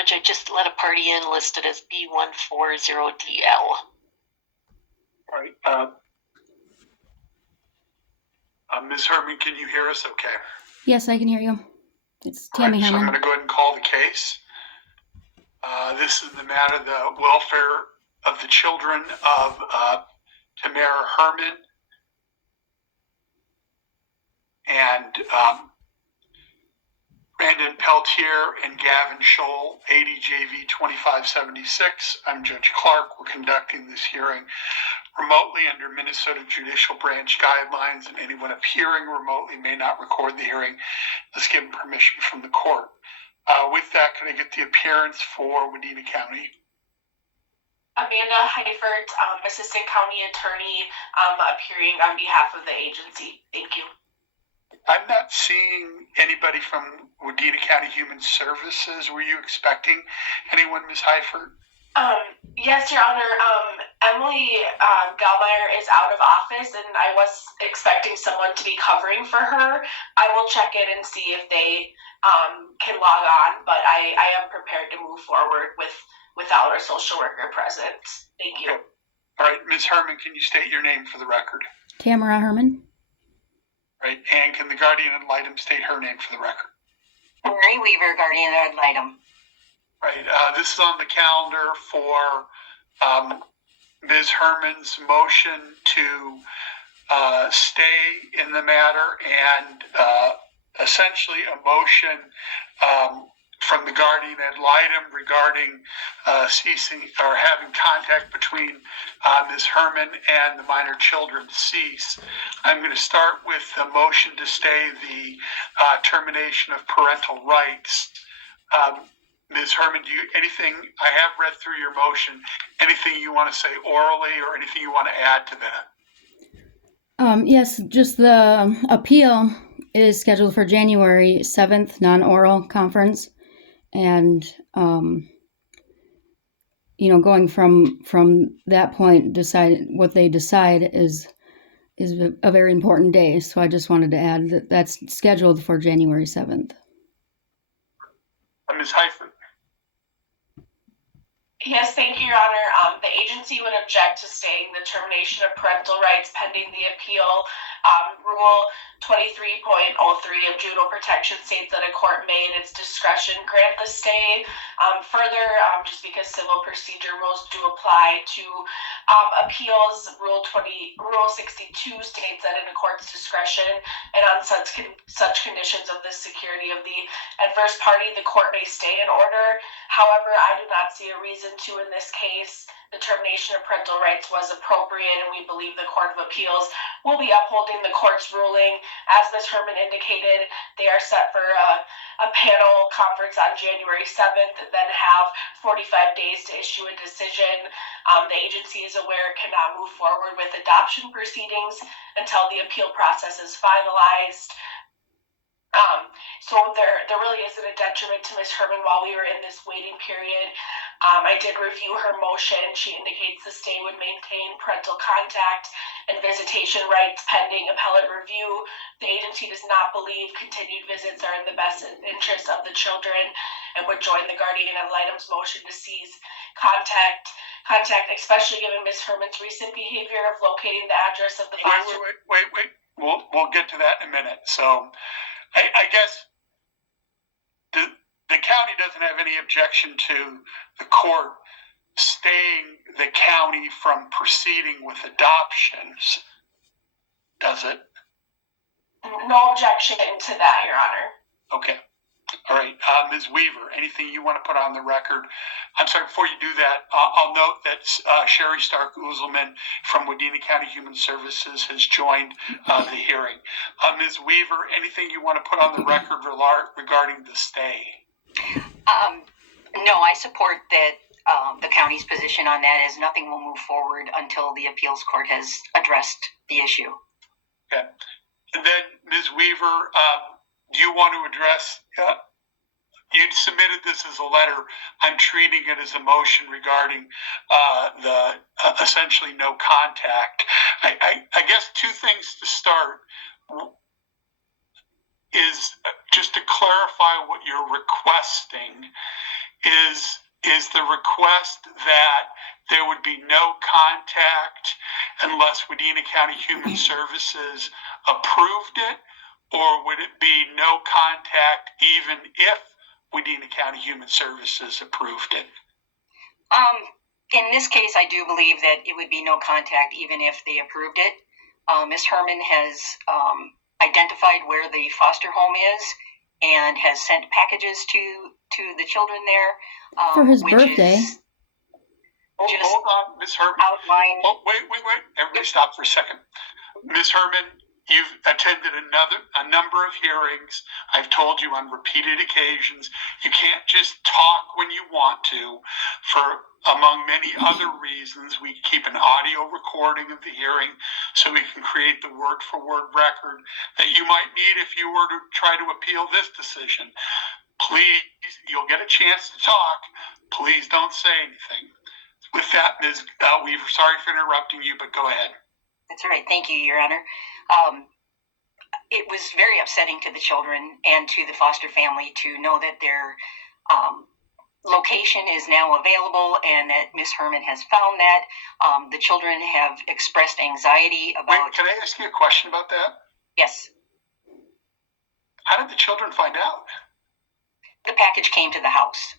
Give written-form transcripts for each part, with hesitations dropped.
Judge, I just let a party in listed as B140DL. All right. Ms. Herman, can you hear us okay? Yes, I can hear you. It's Tammy Herman. So I'm going to go ahead and call the case. This is the matter of the welfare of the children of Tamara Herman and Brandon Peltier and Gavin Scholl, 80 JV 2576. I'm Judge Clark. We're conducting this hearing remotely under Minnesota Judicial Branch guidelines, and anyone appearing remotely may not record the hearing unless given permission from the court. With that, can I get the appearance for Wadena County? Amanda Heifert, Assistant County Attorney, appearing on behalf of the agency. Thank you. I'm not seeing anybody from Wadena County Human Services. Were you expecting anyone, Ms. Heifert? Yes, Your Honor. Emily Gallmeier is out of office, and I was expecting someone to be covering for her. I will check in and see if they can log on, but I am prepared to move forward without our social worker present. Thank you. Okay. All right, Ms. Herman, can you state your name for the record? Tamara Herman. Right, and can the guardian ad litem state her name for the record? Mary Weaver, guardian ad litem. Right, this is on the calendar for Ms. Herman's motion to stay in the matter and essentially a motion from the guardian ad litem regarding ceasing or having contact between Ms. Herman and the minor children cease. I'm going to start with the motion to stay the termination of parental rights. Ms. Herman, anything, I have read through your motion, anything you want to say orally or anything you want to add to that? Yes, just the appeal is scheduled for January 7th, non-oral conference. And, going from that point, what they decide is a very important day. So I just wanted to add that that's scheduled for January 7th. Ms. Heifert. Yes, thank you, Your Honor. The agency would object to staying the termination of parental rights pending the appeal. Rule 23.03 of juvenile protection states that a court may, in its discretion, grant the stay. Further, just because civil procedure rules do apply to appeals, Rule 62 states that in a court's discretion and on such conditions of the security of the adverse party, the court may stay an order. However, I do not see a reason to in this case. The termination of parental rights was appropriate, and we believe the Court of Appeals will be upholding the court's ruling. As Ms. Herman indicated, they are set for a panel conference on January 7th, and then have 45 days to issue a decision. The agency is aware it cannot move forward with adoption proceedings until the appeal process is finalized. So there really isn't a detriment to Ms. Herman while we were in this waiting period. I did review her motion. She indicates the stay would maintain parental contact and visitation rights pending appellate review. The agency does not believe continued visits are in the best interest of the children and would join the guardian ad litem's motion to cease contact, especially given Ms. Herman's recent behavior of locating the address of the foster. Wait. We'll get to that in a minute. So I guess the county doesn't have any objection to the court staying the county from proceeding with adoptions, does it? No objection to that, Your Honor. Okay. All right. Ms. Weaver, anything you want to put on the record? I'm sorry, before you do that, I'll note that Sherry Stark-Uselman from Wadena County Human Services has joined the hearing. Ms. Weaver, anything you want to put on the record regarding the stay? No, I support that the county's position on that is nothing will move forward until the appeals court has addressed the issue. Okay. And then, Ms. Weaver, do you want to address, you submitted this as a letter. I'm treating it as a motion regarding the essentially no contact. I guess two things to start is just to clarify what you're requesting is the request that there would be no contact unless Wadena County Human Services approved it, or would it be no contact even if Wadena County Human Services approved it? In this case, I do believe that it would be no contact even if they approved it. Ms. Herman has identified where the foster home is and has sent packages to the children there. For his birthday. Hold on, Ms. Herman. Outline. Oh, wait. Everybody stop for a second. Ms. Herman, you've attended a number of hearings. I've told you on repeated occasions, you can't just talk when you want to. For among many other reasons, we keep an audio recording of the hearing so we can create the word-for-word record that you might need if you were to try to appeal this decision. Please, you'll get a chance to talk. Please don't say anything. With that, Ms. Weaver, sorry for interrupting you, but go ahead. That's all right. Thank you, Your Honor. It was very upsetting to the children and to the foster family to know that their location is now available and that Ms. Herman has found that. The children have expressed anxiety about... Wait, can I ask you a question about that? Yes. How did the children find out? The package came to the house.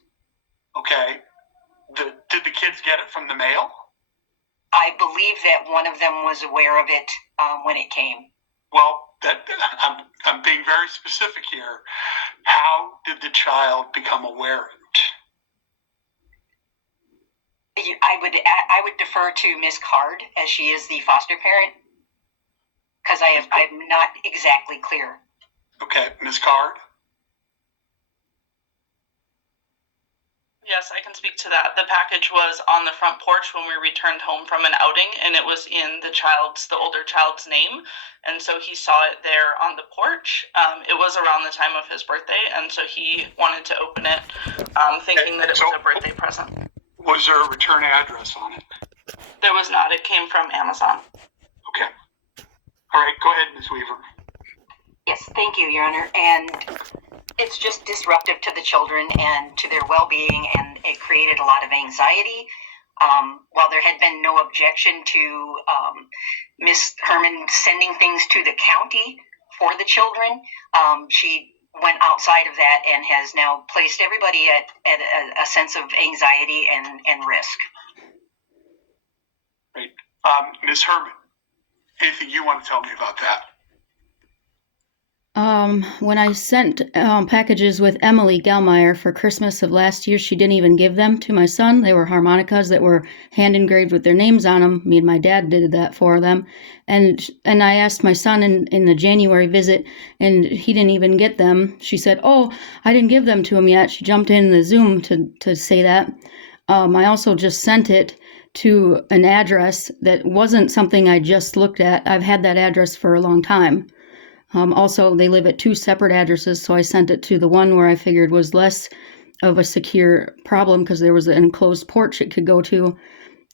Okay. Did the kids get it from the mail? I believe that one of them was aware of it when it came. Well, I'm being very specific here. How did the child become aware of it? I would defer to Ms. Card, as she is the foster parent, because I'm not exactly clear. Okay, Ms. Card? Yes, I can speak to that. The package was on the front porch when we returned home from an outing, and it was in the older child's name, and so he saw it there on the porch. It was around the time of his birthday, and so he wanted to open it, thinking that it was a birthday present. Was there a return address on it? There was not. It came from Amazon. Okay. All right, go ahead, Ms. Weaver. Yes, thank you, Your Honor. And it's just disruptive to the children and to their well-being, and it created a lot of anxiety. While there had been no objection to Ms. Herman sending things to the county for the children, she went outside of that and has now placed everybody at a sense of anxiety and risk. Great. Ms. Herman, anything you want to tell me about that? When I sent packages with Emily Gallmeier for Christmas of last year, she didn't even give them to my son. They were harmonicas that were hand engraved with their names on them. Me and my dad did that for them. And I asked my son in the January visit, and he didn't even get them. She said, "Oh, I didn't give them to him yet." She jumped in the Zoom to say that. I also just sent it to an address that wasn't something I just looked at. I've had that address for a long time. Also, they live at two separate addresses, so I sent it to the one where I figured was less of a secure problem because there was an enclosed porch it could go to.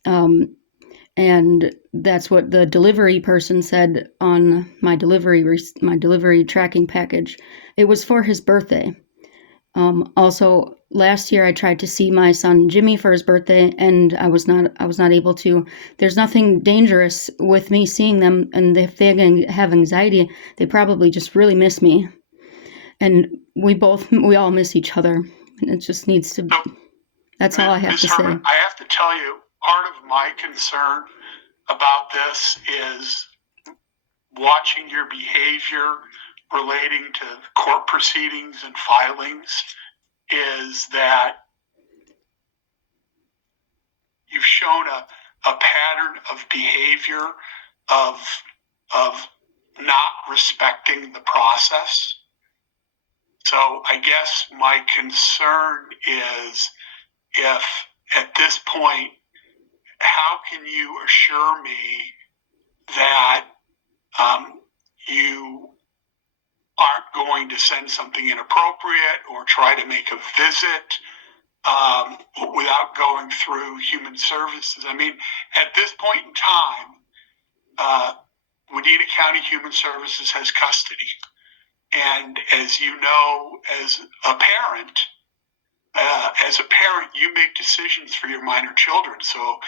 And that's what the delivery person said on my delivery tracking package. It was for his birthday. Also, last year I tried to see my son Jimmy for his birthday, and I was not able to. There's nothing dangerous with me seeing them, and if they have anxiety, they probably just really miss me. And we all miss each other. And it just needs to. That's all I have to say. I have to tell you, part of my concern about this is watching your behavior relating to court proceedings and filings is that you've shown a pattern of behavior of not respecting the process. So I guess my concern is if at this point, how can you assure me that you aren't going to send something inappropriate or try to make a visit without going through human services? I mean, at this point in time, Wadena County Human Services has custody. And as you know, as a parent, as a parent, you make decisions for your minor children. So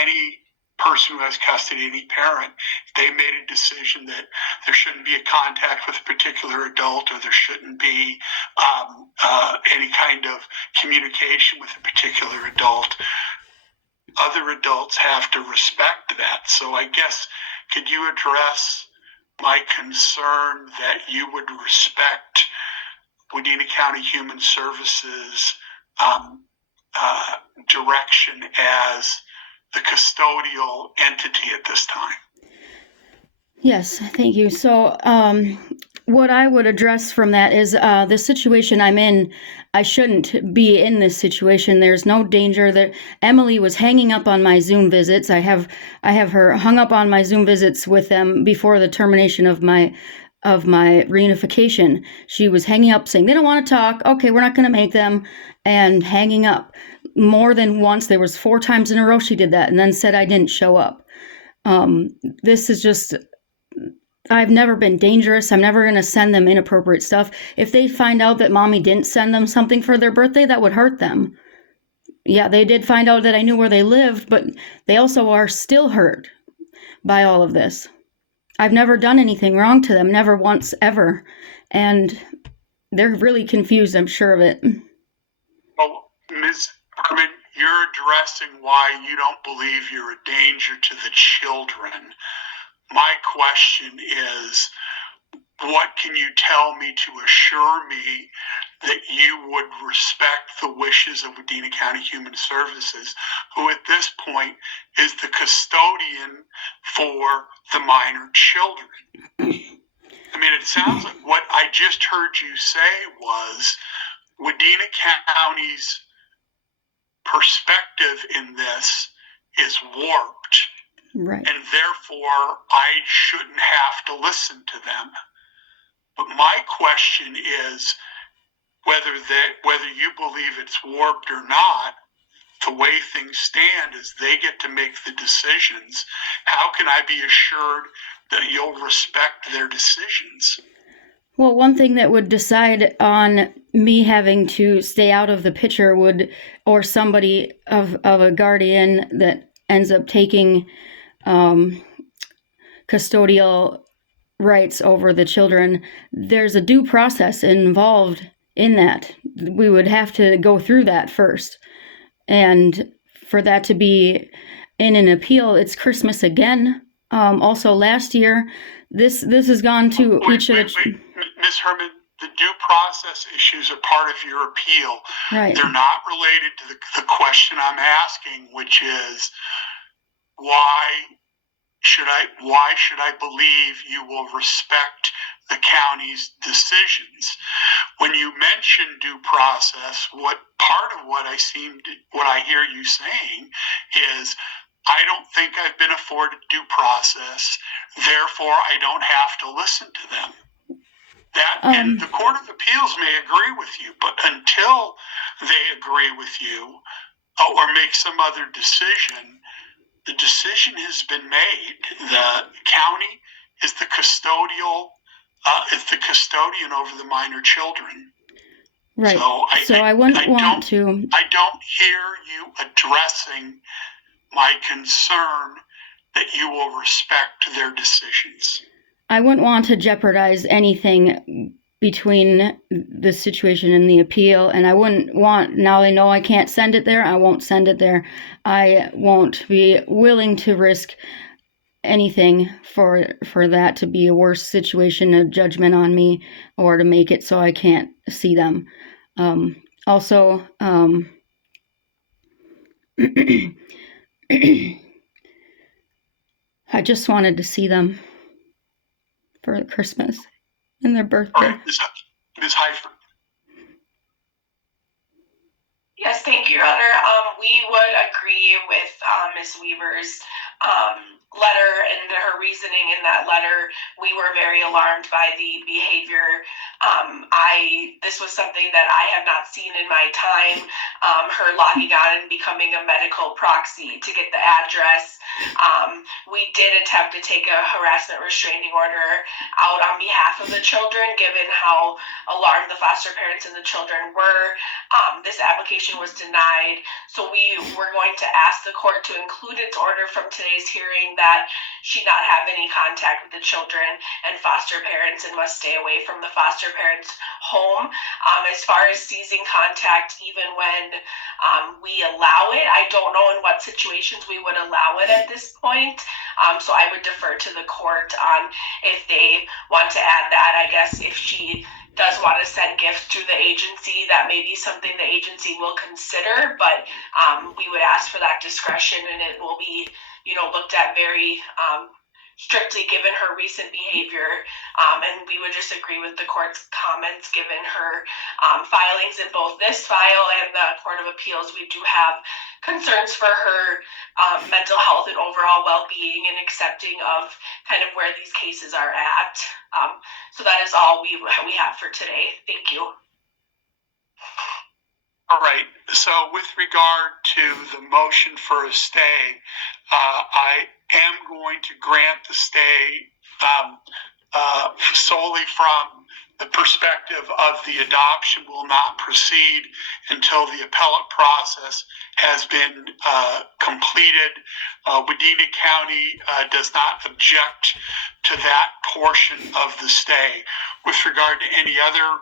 any person who has custody, any parent, if they made a decision that there shouldn't be a contact with a particular adult, or there shouldn't be any kind of communication with a particular adult, other adults have to respect that. So I guess, could you address my concern that you would respect Wadena County Human Services direction as the custodial entity at this time? Yes, thank you. So, what I would address from that is the situation I'm in. I shouldn't be in this situation. There's no danger that Emily was hanging up on my Zoom visits. I have her hung up on my Zoom visits with them before the termination of my reunification. She was hanging up saying, they don't want to talk. Okay, we're not going to make them, and hanging up more than once. There was 4 times in a row she did that, and then said I didn't show up. This is just, I've never been dangerous. I'm never going to send them inappropriate stuff. If they find out that mommy didn't send them something for their birthday, that would hurt them. Yeah, they did find out that I knew where they lived, but they also are still hurt by all of this. I've never done anything wrong to them, never once, ever. And they're really confused, I'm sure of it. Well, Ms. Herman, you're addressing why you don't believe you're a danger to the children. My question is, what can you tell me to assure me that you would respect the wishes of Wadena County Human Services, who at this point is the custodian for the minor children? I mean, it sounds like what I just heard you say was Wadena County's perspective in this is warped. Right. And therefore, I shouldn't have to listen to them. But my question is whether you believe it's warped or not. The way things stand is they get to make the decisions. How can I be assured that you'll respect their decisions? Well, one thing that would decide on me having to stay out of the picture would, or somebody of a guardian that ends up taking custodial rights over the children, there's a due process involved in that. We would have to go through that first. And for that to be in an appeal, it's Christmas again. Also last year, this has gone to each of the... Ms. Herman, the due process issues are part of your appeal. Right. They're not related to the question I'm asking, which is why should I believe you will respect the county's decisions? When you mention due process, part of what I hear you saying is, I don't think I've been afforded due process, therefore I don't have to listen to them. And the Court of Appeals may agree with you, but until they agree with you or make some other decision, the decision has been made. The county is the custodian over the minor children. Right. So I wouldn't want to. I don't hear you addressing my concern that you will respect their decisions. I wouldn't want to jeopardize anything between the situation and the appeal, and I wouldn't want, now they know I can't send it there, I won't send it there. I won't be willing to risk anything for that to be a worse situation, a judgment on me, or to make it so I can't see them. Also, I just wanted to see them for Christmas and their birthday. All right, Ms. Heifert. Yes, thank you, Your Honor. We would agree with Ms. Weaver's letter and her reasoning in that letter, we were very alarmed by the behavior. This was something that I have not seen in my time. Her logging on and becoming a medical proxy to get the address. We did attempt to take a harassment restraining order out on behalf of the children, given how alarmed the foster parents and the children were. This application was denied, so we were going to ask the court to include its order from today's hearing that she not have any contact with the children and foster parents and must stay away from the foster parents' home. As far as seizing contact, even when we allow it, I don't know in what situations we would allow it at this point. So I would defer to the court on if they want to add that. I guess if she does want to send gifts to the agency, that may be something the agency will consider, but we would ask for that discretion, and it will be, looked at very strictly given her recent behavior, and we would just agree with the court's comments given her filings in both this file and the Court of Appeals. We do have concerns for her mental health and overall well-being and accepting of kind of where these cases are at. So that is all we have for today. Thank you. All right. So with regard to the motion for a stay, I am going to grant the stay solely from the perspective of the adoption will not proceed until the appellate process has been completed. Wadena County does not object to that portion of the stay. With regard to any other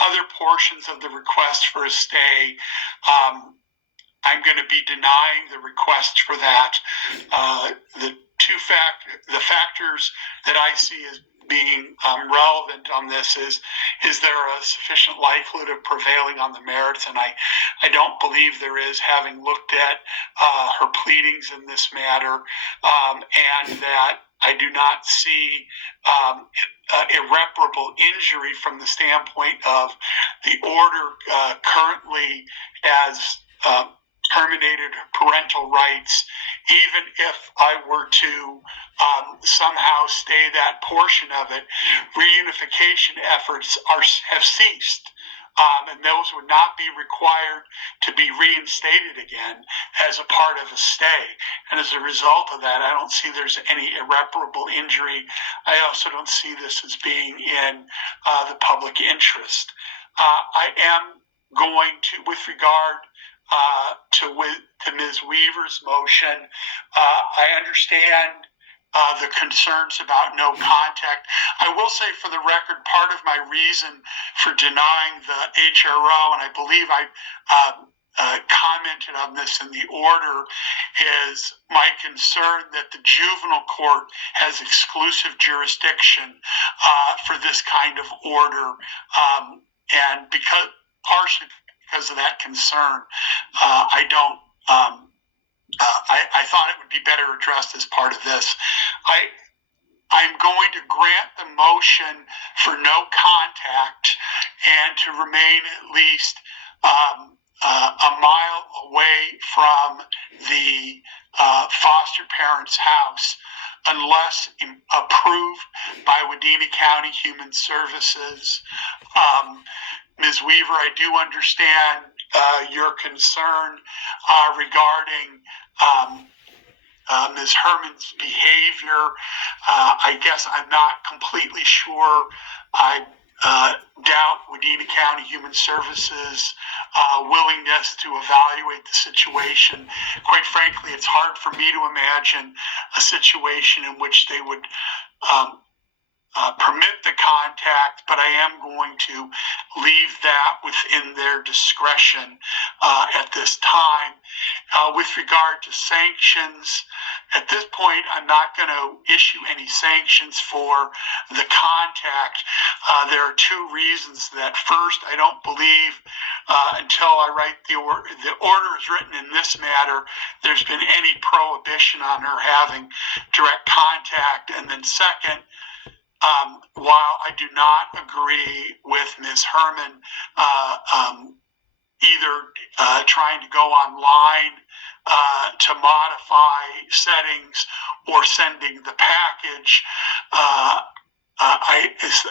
other portions of the request for a stay, I'm going to be denying the request for that. The factors that I see as being relevant on this is there a sufficient likelihood of prevailing on the merits? And I don't believe there is, having looked at her pleadings in this matter, and that I do not see irreparable injury from the standpoint of the order currently as terminated parental rights. Even if I were to somehow stay that portion of it, reunification efforts have ceased. And those would not be required to be reinstated again as a part of a stay. And as a result of that, I don't see there's any irreparable injury. I also don't see this as being in the public interest. I am going to, with regard to Ms. Weaver's motion, I understand the concerns about no contact. I will say, for the record, part of my reason for denying the HRO, and I believe I commented on this in the order, is my concern that the juvenile court has exclusive jurisdiction for this kind of order, and partially because of that concern, I don't. I thought it would be better addressed as part of this. I'm going to grant the motion for no contact and to remain at least a mile away from the foster parent's house unless approved by Wadena County Human Services. Ms. Weaver, I do understand your concern regarding Ms. Herman's behavior. I guess I'm not completely sure. I doubt Wadena County Human Services willingness to evaluate the situation. Quite frankly, it's hard for me to imagine a situation in which they would permit the contact, but I am going to leave that within their discretion at this time. With regard to sanctions, at this point, I'm not going to issue any sanctions for the contact. There are two reasons that. First, I don't believe until I write the order is written in this matter, there's been any prohibition on her having direct contact. And then second, while I do not agree with Ms. Herman either trying to go online to modify settings or sending the package.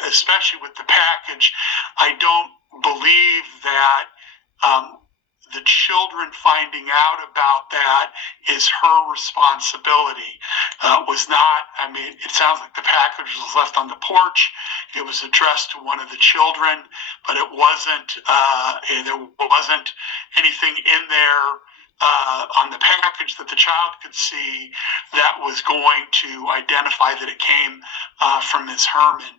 Especially with the package, I don't believe that the children finding out about that is her responsibility. Was not, I mean, it sounds like the package was left on the porch. It was addressed to one of the children, but it wasn't, there wasn't anything in there on the package that the child could see that was going to identify that it came from Ms. Herman.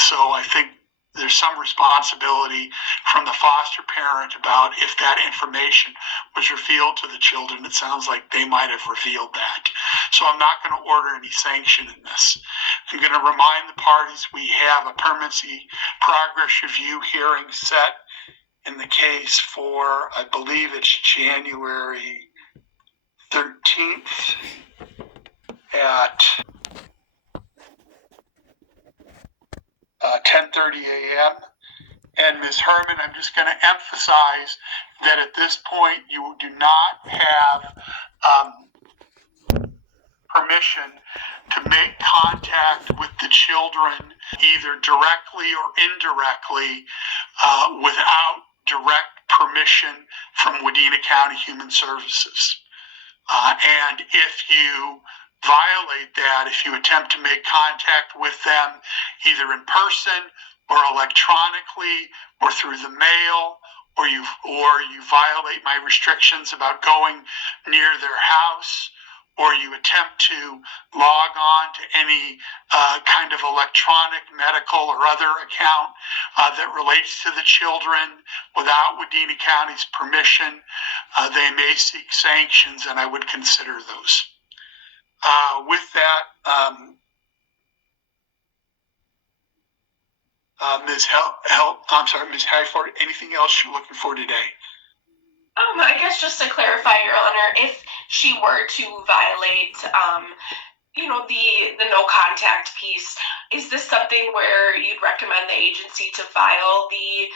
So I think there's some responsibility from the foster parent about if that information was revealed to the children. It sounds like they might have revealed that. So I'm not going to order any sanction in this. I'm going to remind the parties we have a permanency progress review hearing set in the case for, I believe it's January 13th at 10:30 a.m. And Ms. Herman, I'm just going to emphasize that at this point you do not have permission to make contact with the children either directly or indirectly without direct permission from Wadena County Human Services. And if you violate that, if you attempt to make contact with them either in person or electronically or through the mail, or you violate my restrictions about going near their house, or you attempt to log on to any kind of electronic, medical, or other account that relates to the children without Wadena County's permission, they may seek sanctions, and I would consider those. With that, Ms. Hayford, anything else you're looking for today? I guess just to clarify, Your Honor, if she were to violate, the no contact piece, is this something where you'd recommend the agency to file the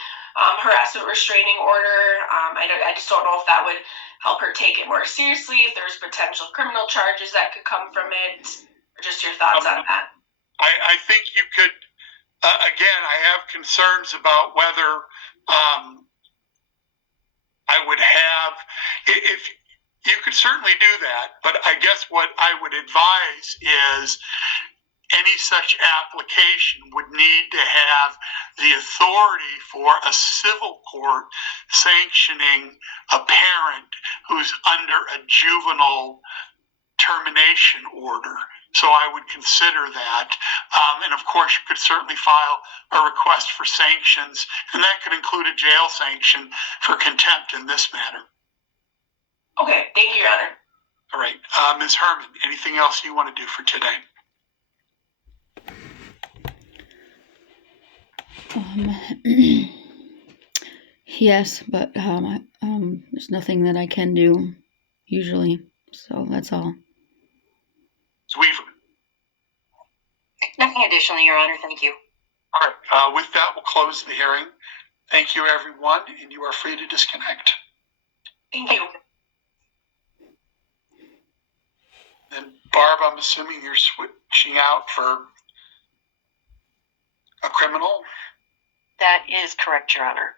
harassment restraining order? I just don't know if that would help her take it more seriously, if there's potential criminal charges that could come from it, or just your thoughts on that. I think you could, again, I have concerns about whether I would have, if you could certainly do that, but I guess what I would advise is any such application would need to have the authority for a civil court sanctioning a parent who's under a juvenile termination order. So I would consider that. And of course, you could certainly file a request for sanctions, and that could include a jail sanction for contempt in this matter. Okay, thank you, Your Honor. All right. Ms. Herman, anything else you want to do for today? Yes, but there's nothing that I can do usually, so that's all. Weaver. Nothing additional, Your Honor. Thank you. All right. With that, we'll close the hearing. Thank you, everyone, and you are free to disconnect. Thank you. And Barb, I'm assuming you're switching out for a criminal? That is correct, Your Honor.